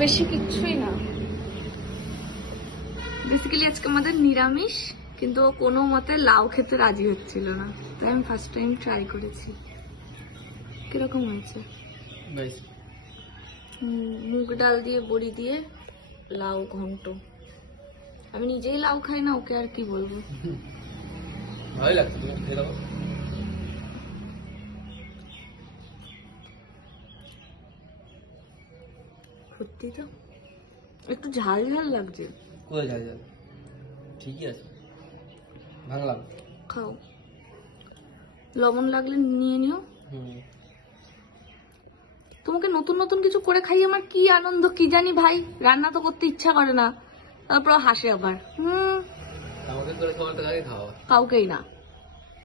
বেশি কিছুই না, বেসিক্যালি আজকে আমাদের নিরামিষ, কিন্তু ও কোনো মতে লাউ খেতে রাজি হচ্ছিল না, তাই আমি ফার্স্ট টাইম ট্রাই করেছি। কিরকম হয়েছে? মুগ ডাল দিয়ে বড়ি দিয়ে লাউ ঘন্ট। আমি নিজেই লাউ খাই না, ওকে আর কি বলবো। ভালোই লাগছে, তুমি খেয়ে দাও। সত্যি তো একটু ঝাল ঝাল লাগছে। কোথায় ঝাল ঝাল? ঠিকই আছে, ভাঙলাম। খাও, লবণ লাগলে নিয়ে নিও। তোমাকে নতুন নতুন কিছু করে খাই আমার কি আনন্দ কি জানি ভাই, রান্না তো করতে ইচ্ছা করে না, তারপর হাসে আবার। আমাদের করে খাওয়াটা আগে খাওয়া, কাউকেই না।